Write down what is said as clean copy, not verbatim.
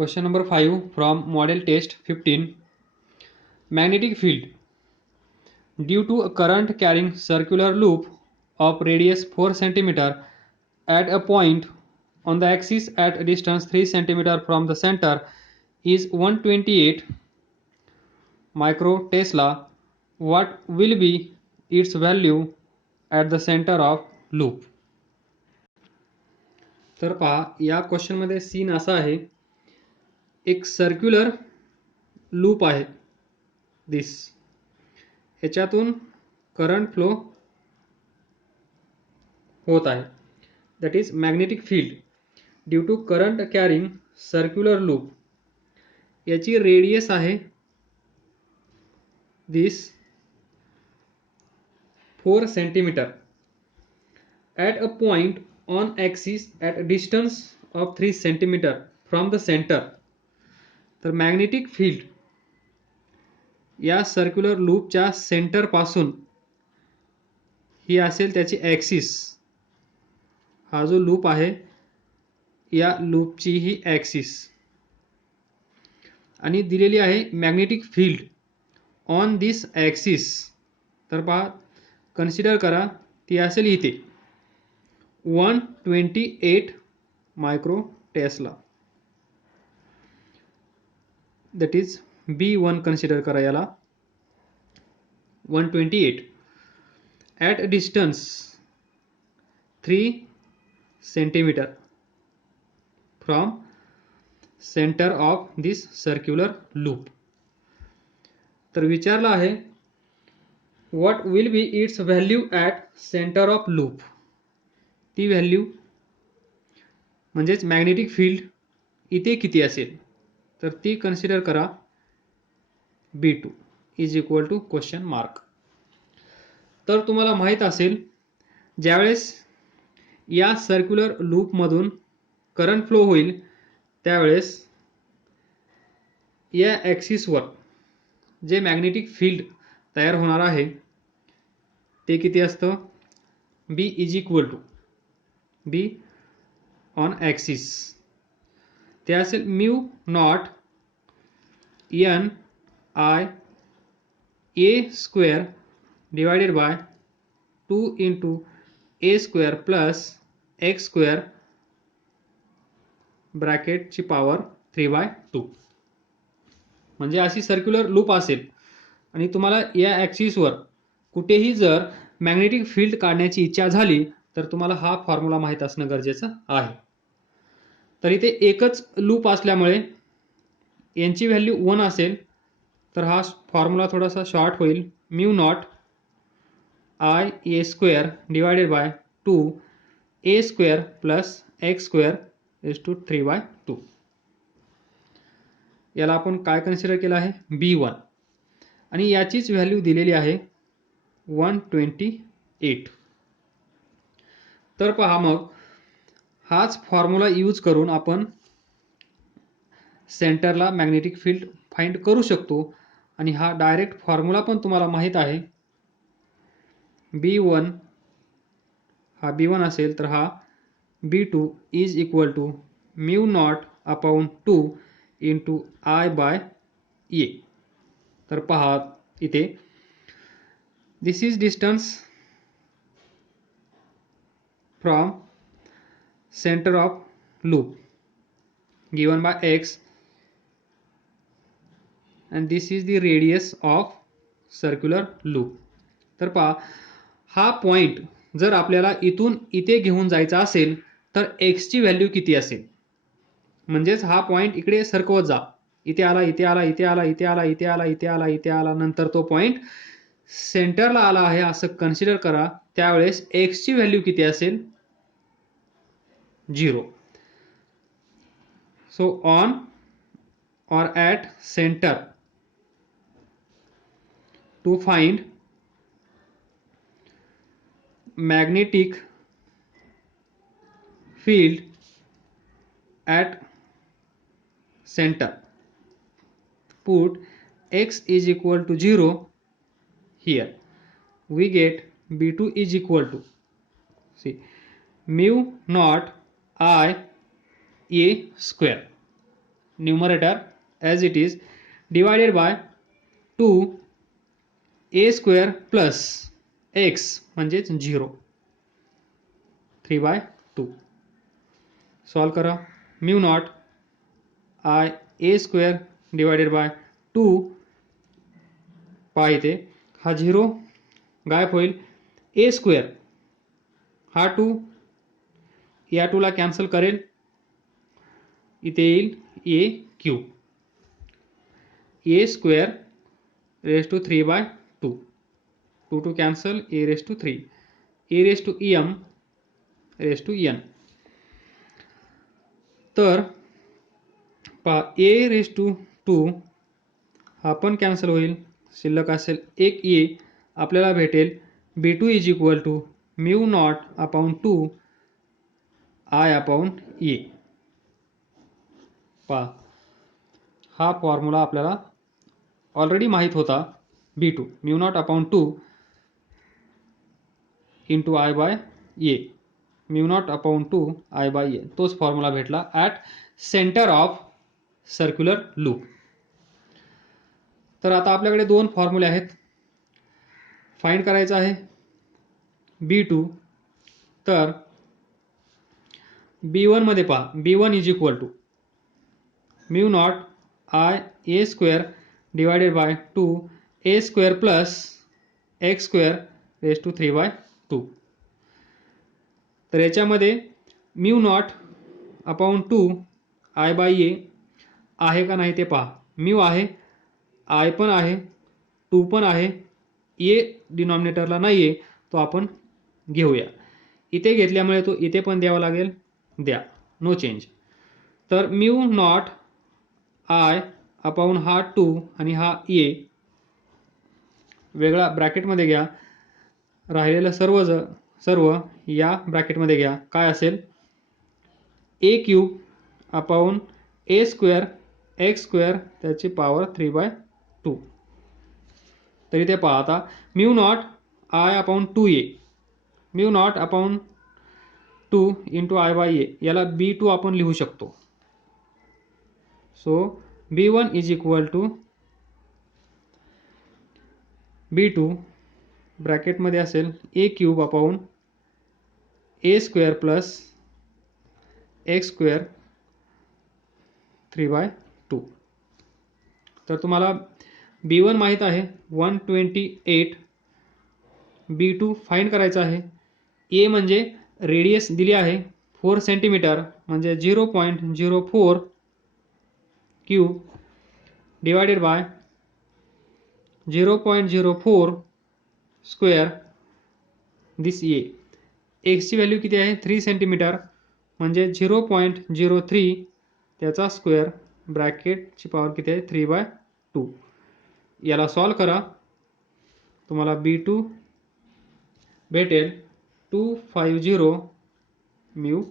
Question number 5 from model test 15. Magnetic field. Due to a current carrying circular loop of radius 4 cm at a point on the axis at a distance 3 cm from the center is 128 microtesla, what will be its value at the center of loop? तर पहा, या क्वेश्चनमध्ये scene असा आहे, एक circular loop आहे दिस, ह्याच्यातून current flow होत आहे, that is magnetic field due to current carrying circular loop. याची रेडियस आहे this 4 centimetre at a point on axis at a distance of 3 cm from the center. तर मॅग्नेटिक फील्ड या circular लूपच्या centre पासून ही असेल त्याची ॲक्सिस. हा जो लूप आहे या लूपची ही ॲक्सिस आणि दिलेली आहे magnetic field on this axis. तर पहा, कन्सिडर करा, ती असेल इथे 128 मायक्रोटेस्ला, दॅट इज B1 कन्सिडर करा याला. 128 at distance 3 centimetre from centre of this circular loop. तर विचारलं आहे what will be its value at centre of loop. ती व्हॅल्यू म्हणजेच मॅग्नेटिक फील्ड इथे किती असेल, तर ती कन्सिडर करा B2 is equal to question mark. तर तुम्हाला माहीत असेल, ज्यावेळेस या सर्क्युलर लूपमधून करंट फ्लो होईल त्यावेळेस या ॲक्सिसवर जे मॅग्नेटिक फील्ड तयार होणार आहे ते किती असतं, B is equal to B on axis, ते असेल mu naught N I A square divided by 2 into A square plus X square ब्रॅकेटची पॉवर 3/2. म्हणजे अशी सर्क्युलर लूप असेल आणि तुम्हाला या ॲक्सिसवर कुठेही जर मॅग्नेटिक फील्ड काढण्याची इच्छा झाली तर तुम्हाला हा फॉर्म्युला माहीत असणं गरजेचं आहे. तर इथे एकच लूप असल्यामुळे यांची व्हॅल्यू 1 असेल, तर हा फॉर्म्युला थोडासा शॉर्ट होईल. Mu naught I A square divided by 2 A square plus X square is to 3/2. याला आपण काय कन्सिडर केलं आहे, B1, आणि याचीच व्हॅल्यू दिलेली आहे 128. तर पहा, मग हाच फॉर्म्युला यूज करून आपण सेंटरला मॅग्नेटिक फील्ड फाइंड करू शकतो. आणि हा डायरेक्ट फॉर्म्युला पण तुम्हाला माहीत आहे. B1 हा B1 असेल तर हा B2 is equal to mu naught upon 2 into I by A. तर पहा इथे this is distance from centre of loop given by X and this is the radius of circular loop. तर पहा, हा पॉइंट जर आपल्याला इथून इथे घेऊन जायचा असेल तर X ची व्हॅल्यू किती असेल, म्हणजेच हा पॉइंट इकडे सरकवत जा, इथे आला, इथे आला, इथे आला, इथे आला, इथे आला, इथे आला, इथे आला, नंतर तो पॉइंट सेंटरला आला आहे असं कन्सिडर करा. त्यावेळेस X ची व्हॅल्यू किती असेल, 0. So on or at center, to find magnetic field at center, put X is equal to 0 here. We get B2 is equal to, see, mu naught I A square numerator as it is divided by 2a² plus x म्हणजेच 0 3/2 solve करा. Mu naught a² divided by 2 पहा इथे हा 0 गायब होईल. a² हा 2 या 2 ला कॅन्सल करेल. इथे येईल a³ a² raised to 3/2 2 to cancel a raised to 3 a raised to m raised to n. तर पहा a raised to 2 हा पण कॅन्सल होईल. शिल्लक असेल एक a. आपल्याला भेटेल b2 is equal to mu naught upon 2 I upon a. पहा हा फॉर्म्युला आपल्याला ऑलरेडी माहीत होता. b2 mu naught upon 2 into I by a mu naught upon 2 I by a तोच फॉर्म्युला भेटला at centre of circular loop. तर आता आपल्याकडे दोन फॉर्म्युले आहेत. फाइंड करायचं आहे b2. तर b1 मध्ये पहा b1 is equal to mu naught a² divided by 2a² plus x² raise to 3/2. तर याच्यामध्ये mu naught upon 2 I by a आहे का नाही ते पहा. म्यू आहे, I पण आहे, 2 पण आहे, a डिनॉमिनेटरला नाही आहे तो आपण घेऊया. इथे घेतल्यामुळे तो इथे पण द्यावा लागेल. द्या, नो चेंज. तर म्यू नॉट I अपॉन हा 2 आणि हा a वेगळा ब्रॅकेटमध्ये घ्या. राहिलेलं सर्व या ब्रॅकेटमध्ये घ्या. काय असेल a³ अपॉन a² x² त्याची पॉवर 3/2. तर इथे पहा आता mu naught I upon 2a mu naught upon 2 into I by a याला b2 आपण लिहू शकतो. So b1 is equal to b2 ब्रॅकेटमध्ये असेल a³ upon a² plus x² 3/2. तर तुम्हाला b1 माहीत आहे 128. b2 फाइंड करायचा आहे. a म्हणजे रेडियस दिली आहे 4 सेंटीमीटर म्हणजे 0.04 cube divided by 0.04 square this a. x ची व्हॅल्यू किती आहे 3 सेंटीमीटर म्हणजे 0.03 त्याचा स्क्वेअर ब्रॅकेटची पॉवर किती आहे 3/2. याला सॉल्व करा. तुम्हाला b2 भेटेल 250 म्यू